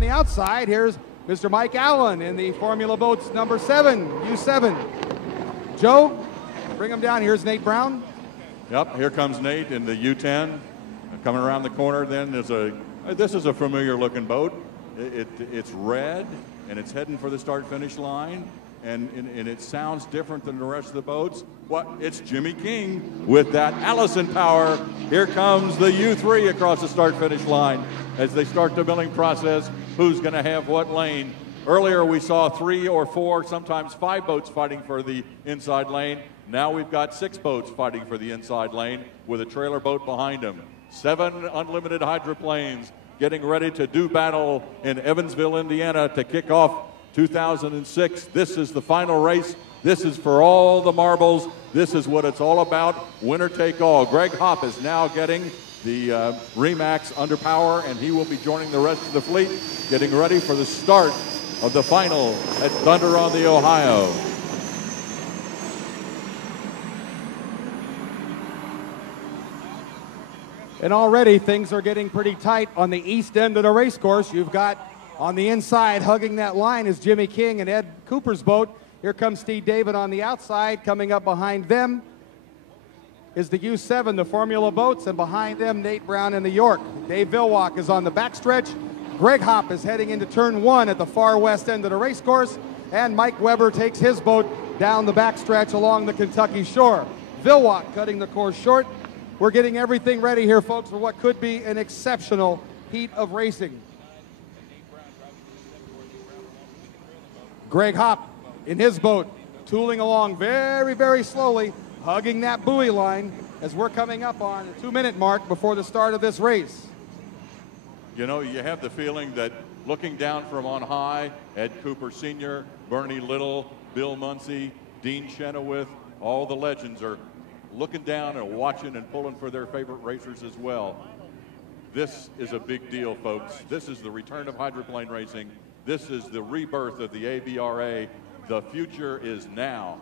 on the outside. Here's Mr. Mike Allen in the Formula Boats number 7, U7. Joe, bring him down. Here's Nate Brown. Yep, here comes Nate in the U10. Coming around the corner then there's this is a familiar looking boat. It's red and it's heading for the start-finish line, and it sounds different than the rest of the boats. It's Jimmy King with that Allison power. Here comes the U3 across the start-finish line as they start the milling process. Who's going to have what lane? Earlier we saw 3 or 4, sometimes 5 boats fighting for the inside lane. Now we've got 6 boats fighting for the inside lane with a trailer boat behind them. 7 unlimited hydroplanes getting ready to do battle in Evansville, Indiana to kick off 2006. This is the final race. This is for all the marbles. This is what it's all about. Winner take all. Greg Hopp is now getting the Remax under power, and he will be joining the rest of the fleet, getting ready for the start of the final at Thunder on the Ohio. And already things are getting pretty tight on the east end of the race course. You've got on the inside hugging that line is Jimmy King and Ed Cooper's boat. Here comes Steve David on the outside. Coming up behind them is the U7, the Formula Boats, and behind them Nate Brown and the York. Dave Vilwalk is on the backstretch. Greg Hopp is heading into turn 1 at the far west end of the race course, and Mike Weber takes his boat down the backstretch along the Kentucky shore. Vilwalk cutting the course short. We're getting everything ready here, folks, for what could be an exceptional heat of racing. Greg Hopp in his boat, tooling along very, very slowly, hugging that buoy line as we're coming up on the 2-minute mark before the start of this race. You know, you have the feeling that looking down from on high, Ed Cooper Sr., Bernie Little, Bill Muncie, Dean Chenoweth, all the legends are looking down and watching and pulling for their favorite racers as well. This is a big deal, folks. This is the return of hydroplane racing. This is the rebirth of the ABRA. The future is now.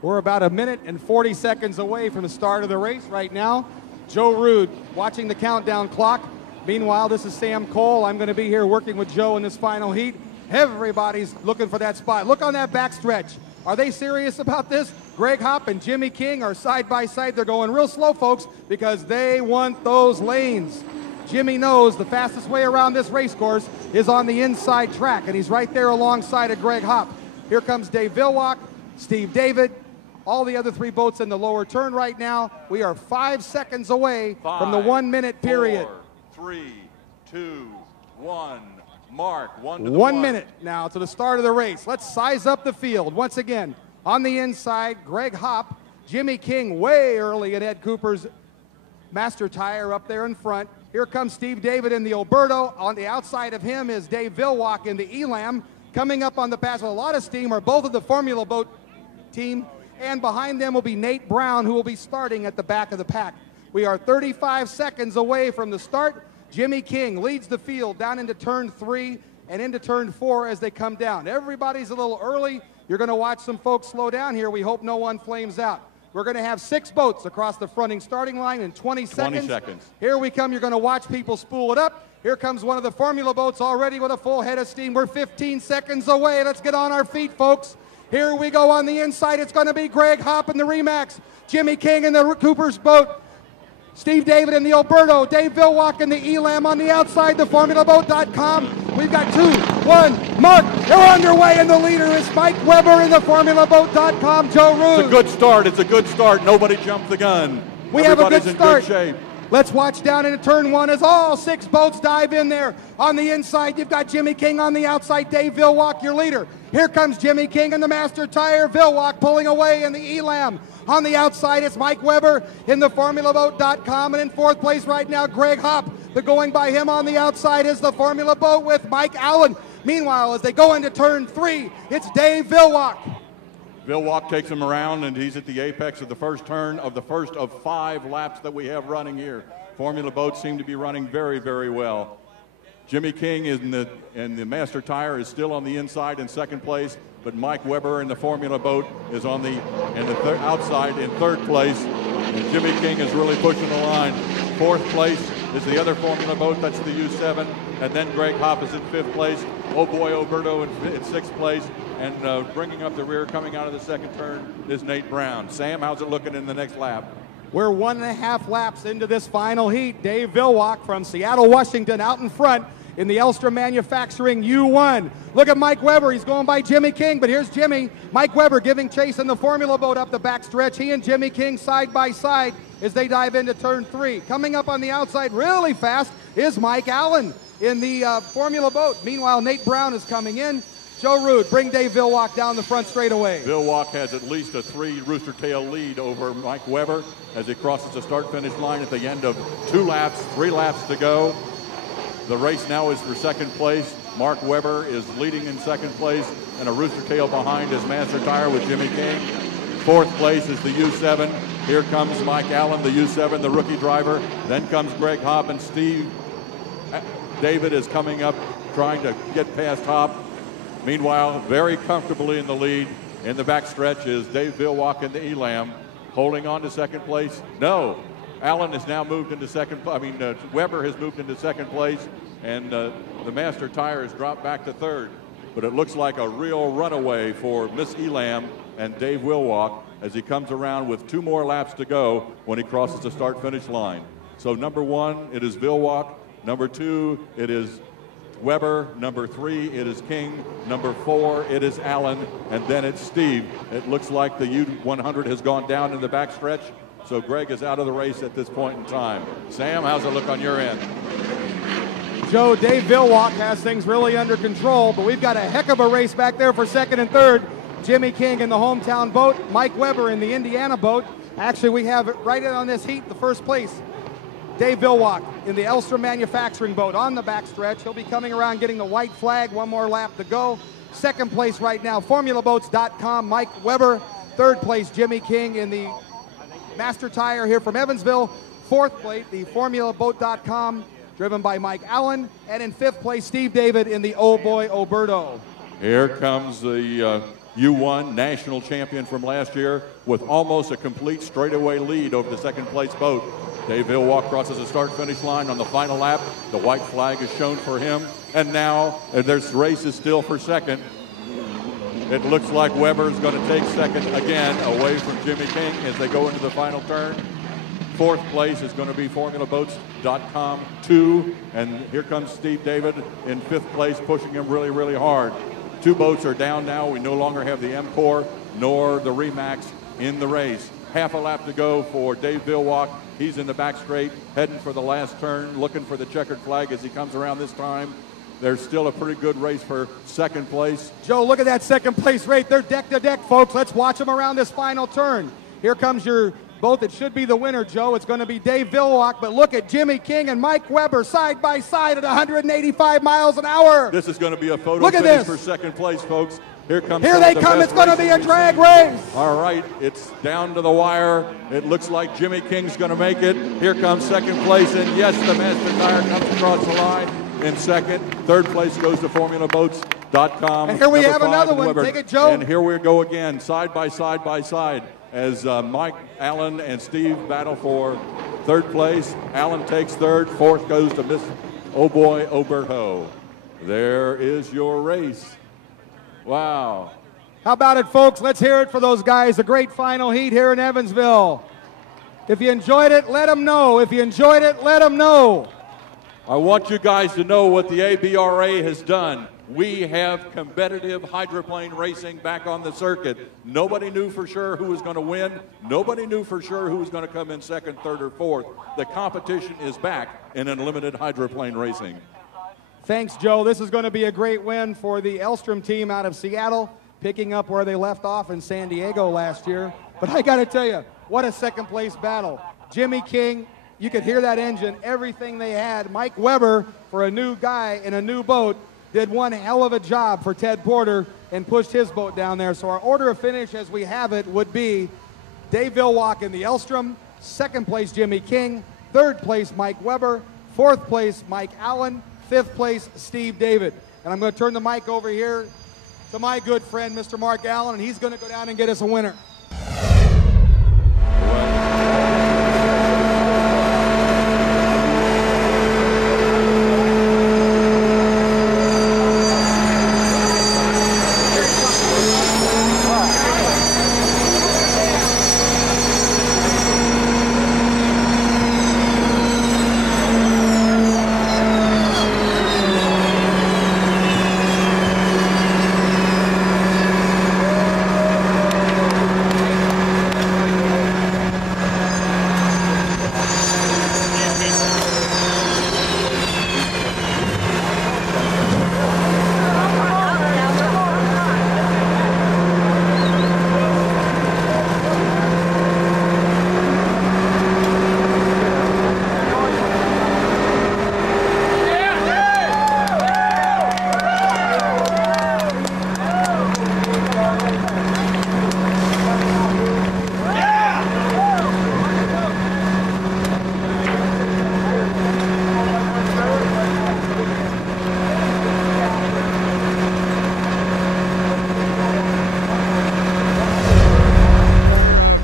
We're about 1 minute and 40 seconds away from the start of the race right now. Joe Rude watching the countdown clock. Meanwhile, this is Sam Cole. I'm going to be here working with Joe in this final heat. Everybody's looking for that spot. Look on that backstretch. Are they serious about this? Greg Hopp and Jimmy King are side by side. They're going real slow, folks, because they want those lanes. Jimmy knows the fastest way around this race course is on the inside track, and he's right there alongside of Greg Hopp. Here comes Dave Vilwalk, Steve David, all the other 3 boats in the lower turn right now. We are 5 seconds away from the 1 minute period. 4, 3, 2, 1. Mark, 1 to the 1 minute now to the start of the race. Let's size up the field. Once again, on the inside, Greg Hopp, Jimmy King way early in Ed Cooper's master tire up there in front. Here comes Steve David in the Alberto. On the outside of him is Dave Vilwalk in the Elam. Coming up on the pass with a lot of steam are both of the Formula Boat team. And behind them will be Nate Brown, who will be starting at the back of the pack. We are 35 seconds away from the start. Jimmy King leads the field down into turn 3 and into turn 4 as they come down. Everybody's a little early. You're going to watch some folks slow down here. We hope no one flames out. We're going to have 6 boats across the fronting starting line in 20 seconds. Here we come. You're going to watch people spool it up. Here comes one of the Formula Boats already with a full head of steam. We're 15 seconds away. Let's get on our feet, folks. Here we go on the inside. It's going to be Greg Hopp in the Remax, Jimmy King in the Cooper's boat, Steve David in the Alberto, Dave Vilwalk in the Elam on the outside, the formulaboat.com. We've got 2, 1, mark. They're underway, and the leader is Mike Weber in the formulaboat.com. Joe Rude. It's a good start. It's a good start. Nobody jumped the gun. We have a good start. Everybody's in good shape. Let's watch down into turn 1 as all 6 boats dive in there. On the inside, you've got Jimmy King. On the outside, Dave Vilwalk, your leader. Here comes Jimmy King in the master tire. Vilwalk pulling away in the Elam. On the outside, it's Mike Weber in the formulaboat.com. And in 4th place right now, Greg Hopp. But going by him on the outside is the Formula Boat with Mike Allen. Meanwhile, as they go into turn 3, it's Dave Vilwalk. Vilwalk takes him around, and he's at the apex of the first turn of the first of 5 laps that we have running here. Formula Boats seem to be running very, very well. Jimmy King and the Master Tire is still on the inside in second place, but Mike Weber in the Formula boat is on the outside in third place, and Jimmy King is really pushing the line. Fourth place is the other Formula boat, that's the U7, and then Greg Hopp is in fifth place. Oh boy, Oberto in sixth place, and bringing up the rear, coming out of the second turn, is Nate Brown. Sam, how's it looking in the next lap? We're 1.5 laps into this final heat. Dave Vilwalk from Seattle, Washington, out in front in the Elstrom Manufacturing U1. Look at Mike Weber. He's going by Jimmy King, but here's Jimmy. Mike Weber giving chase in the Formula boat up the backstretch. He and Jimmy King side by side as they dive into turn 3. Coming up on the outside really fast is Mike Allen in the Formula boat. Meanwhile, Nate Brown is coming in. Joe Rude, bring Dave Vilwalk down the front straightaway. Vilwalk has at least a 3 rooster tail lead over Mike Weber as he crosses the start-finish line at the end of 3 laps to go. The race now is for second place. Mark Webber is leading in second place, and a rooster tail behind is Master Tire with Jimmy King. Fourth place is the U7. Here comes Mike Allen, the U7, the rookie driver. Then comes Greg Hopp, and Steve David is coming up trying to get past Hopp. Meanwhile, very comfortably in the lead in the backstretch is Dave Vilwalk in the Elam, holding on to second place. No, Allen has now moved into Weber has moved into second place, and the Master Tire has dropped back to third. But it looks like a real runaway for Miss Elam and Dave Vilwalk as he comes around with 2 more laps to go when he crosses the start-finish line. So number 1, it is Vilwalk. Number 2, it is Weber. Number 3, it is King. Number 4, it is Allen. And then it's Steve. It looks like the U100 has gone down in the backstretch, so Greg is out of the race at this point in time. Sam, how's it look on your end? Joe, Dave Vilwalk has things really under control, but we've got a heck of a race back there for second and third. Jimmy King in the hometown boat, Mike Weber in the Indiana boat. Actually, we have right in on this heat, the first place, Dave Vilwalk in the Elstrom Manufacturing boat on the backstretch. He'll be coming around getting the white flag, 1 more lap to go. Second place right now, formulaboats.com, Mike Weber. Third place, Jimmy King in the Master Tire here from Evansville. Fourth place, the formulaboat.com, driven by Mike Allen. And in fifth place, Steve David in the Oh Boy Oberto. Here comes the U1 national champion from last year with almost a complete straightaway lead over the second place boat. Dave Vilwalk crosses the start-finish line on the final lap. The white flag is shown for him. And now this race is still for second. It looks like Weber is going to take second again away from Jimmy King as they go into the final turn. Fourth place is going to be formulaboats.com 2. And here comes Steve David in fifth place, pushing him really, really hard. 2 boats are down now. We no longer have the M-Core nor the Remax in the race. Half a lap to go for Dave Vilwalk. He's in the back straight, heading for the last turn, looking for the checkered flag as he comes around this time. There's still a pretty good race for second place. Joe, look at that second place rate. They're deck to deck, folks. Let's watch them around this final turn. Here comes your boat that should be the winner, Joe. It's going to be Dave Vilwalk, but look at Jimmy King and Mike Weber side by side at 185 miles an hour. This is going to be a photo finish for second place, folks. Here they come. It's going to be a drag race. All right, it's down to the wire. It looks like Jimmy King's going to make it. Here comes second place, and yes, the Master Tire comes across the line in second. Third place goes to formulaboats.com. And here we have another one. Take it, Joe. And here we go again, side by side, as Mike Allen and Steve battle for third place. Allen takes third. Fourth goes to Miss Oh Boy Oberto. There is your race. Wow. How about it, folks? Let's hear it for those guys. A great final heat here in Evansville. If you enjoyed it, let them know. If you enjoyed it, let them know. I want you guys to know what the ABRA has done. We have competitive hydroplane racing back on the circuit. Nobody knew for sure who was going to win. Nobody knew for sure who was going to come in second, third, or fourth. The competition is back in unlimited hydroplane racing. Thanks, Joe. This is going to be a great win for the Elstrom team out of Seattle, picking up where they left off in San Diego last year. But I got to tell you, what a second-place battle. Jimmy King, you could hear that engine, everything they had. Mike Weber, for a new guy in a new boat, did one hell of a job for Ted Porter and pushed his boat down there. So our order of finish as we have it would be Dave Vilwalk in the Elstrom, second place Jimmy King, third place Mike Weber, fourth place Mike Allen, 5th place, Steve David. And I'm going to turn the mic over here to my good friend, Mr. Mark Allen, and he's going to go down and get us a winner. Well,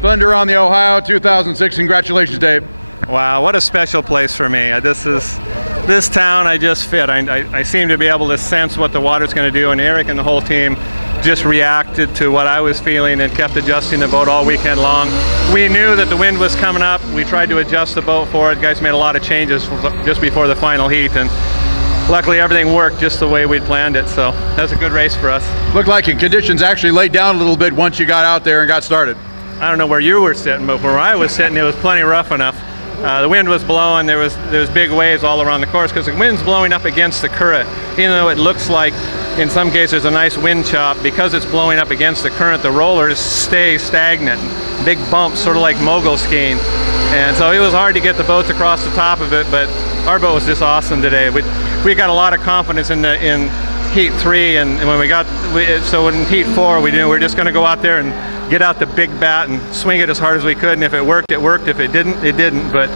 Thunder on the Ohio 2006. Congratulations, Dave. Wow, what a special place for me. This town, I just fit. I seem to be able to sense what the water's going to do, and Eric and the whole team just reacted to what I was feeling and kept adjusting the boat all weekend long. We knew that the wind was coming up. We tried to adjust the boat for it. Guys made a lot of changes just before the final heat, and luckily everything worked just the way we'd planned it, so that was a good race for us. Looked like your conditions actually laid down a little bit once you got out there and got started. I don't know where you were sitting, but where I was sitting, it was plenty rough enough. The wind was blowing, there was big waves all around the course because the wind's blowing up against the current. Even though it looks like in some cases a nice wind chop, because it's blowing up against the current, the rollers stay stagnant. Big bumps, sort of like mogul skiing. And so it was hard to get the boats across the top of it, but our boat was just awesome today. We got a lot of confidence in Heat 3, and when so in Heat 4 we knew we were just going to go out there and get out the big bat and swing it as hard as we could, and if it worked, it worked. If it didn't, it didn't, but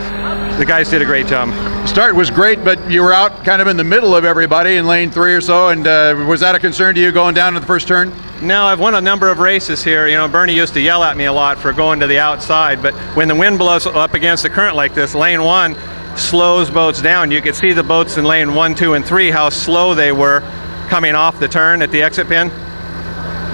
the guys did a great job. The start was great, but you were out kind of in the middle of everybody in lane 3 or so, and was that a concern to you going down to the first turn? No, I've won a number of races here. You know, Bernie used to yell at me a lot for going to the outside, but when the wind blows up against the current like this, lane 1 slows boats down. You could see the boats in lane 1, 2, and 3, how slow they were coming off the turn at the exit pin.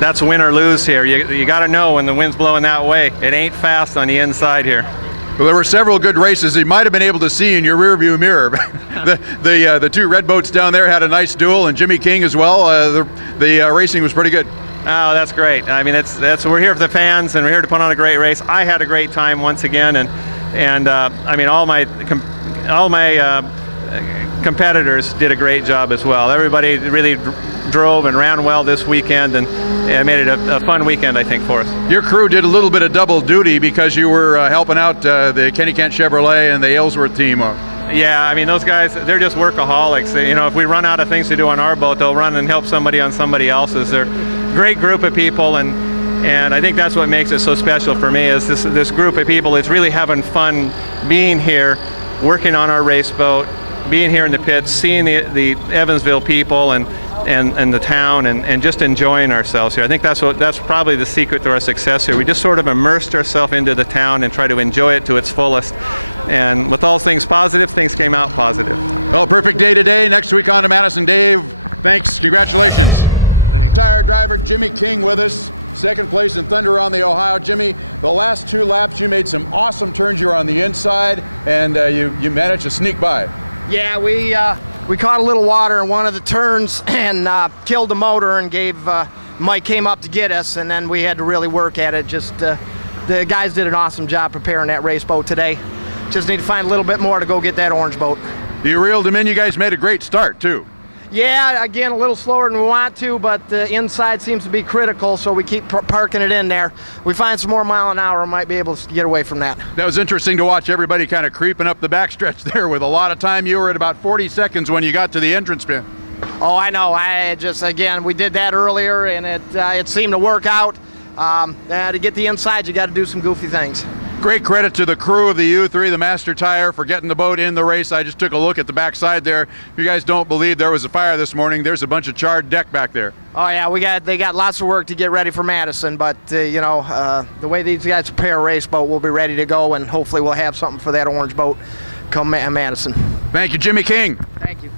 That's win or lose here. You got to know when the wind's blowing that way. It ain't fast on the inside here. Well, there were several good races you might have been able to see in your rearview mirror. the 2 red boats down there had a nice duel, and Jimmy King as well. The racing was pretty good. Oh, that's great. I mean, we're here for the fans, and we're here to put on a great race. I had a great time once again, and I mean, all my competitors did a great job as well. Everybody really drove and ran well this weekend, and it made it a fun weekend, I think, for us. Your crew did a little bit of double duty because you were helping out the Kenny Kent Chevrolet and the Aylesworth team. Yeah, I mean, those guys, they're just workaholics. You know, if we run out of things to do on our boat, they'll run and help somebody on somebody else's. They're a great group of people, and I think that's what makes it so special for me, is this group of people is really having fun being here, working on our race boat, being here in the pits, seeing the Evansville people and the town, and just enjoying ourselves here. I think that's probably the secret to our success here. We just sort of immersed ourselves into the town and try to enjoy it to its fullest. And with all things positive, things came out positive. Well, perfect day today. Next week on to Madison. Dave, thanks. Congratulations. Thanks. Tire driver Jimmy King with us. 2nd place in Thunder on the Ohio. Jimmy, the last 2 laps you made some awesome turns. You were on the inside, and you managed to sneak by. Yeah, we caught a little water in one of the turns and killed the motor, and Mike came up to get us, and then we had to really work at it. Just the guys did an awesome job preparing that race boat today. Just need to find a little bit more to go get that orange boat. You reeled them in. You guys made a great start too. Yeah, again, a little slower than we want to, but the inside seems to be critical, so we keep parking it in there. We find some more mile an hour, might be able to get away from that. That was interesting to watch everybody kind of creeping up the backstretch there with a lot of time. You were at about 40 seconds when you got to the entrance pin. Oh, I know. Again, we did that earlier, and it seemed to work out. To get the inside, you got to do some goofy things. Great credit to the crew of the U3, the Master Tire, for getting the boat in the race. I just took a look at the backside there. If you guys don't believe there was a fire this morning, there's a bunch of charred deck back there. Oh yeah, they got lots of work to get ready for Madison, but you know, the way these guys prepare a race boat, we'll be ready to go, and hopefully we'll have something for that orange boat come Madison. Thank you, Jimmy King. Thank you.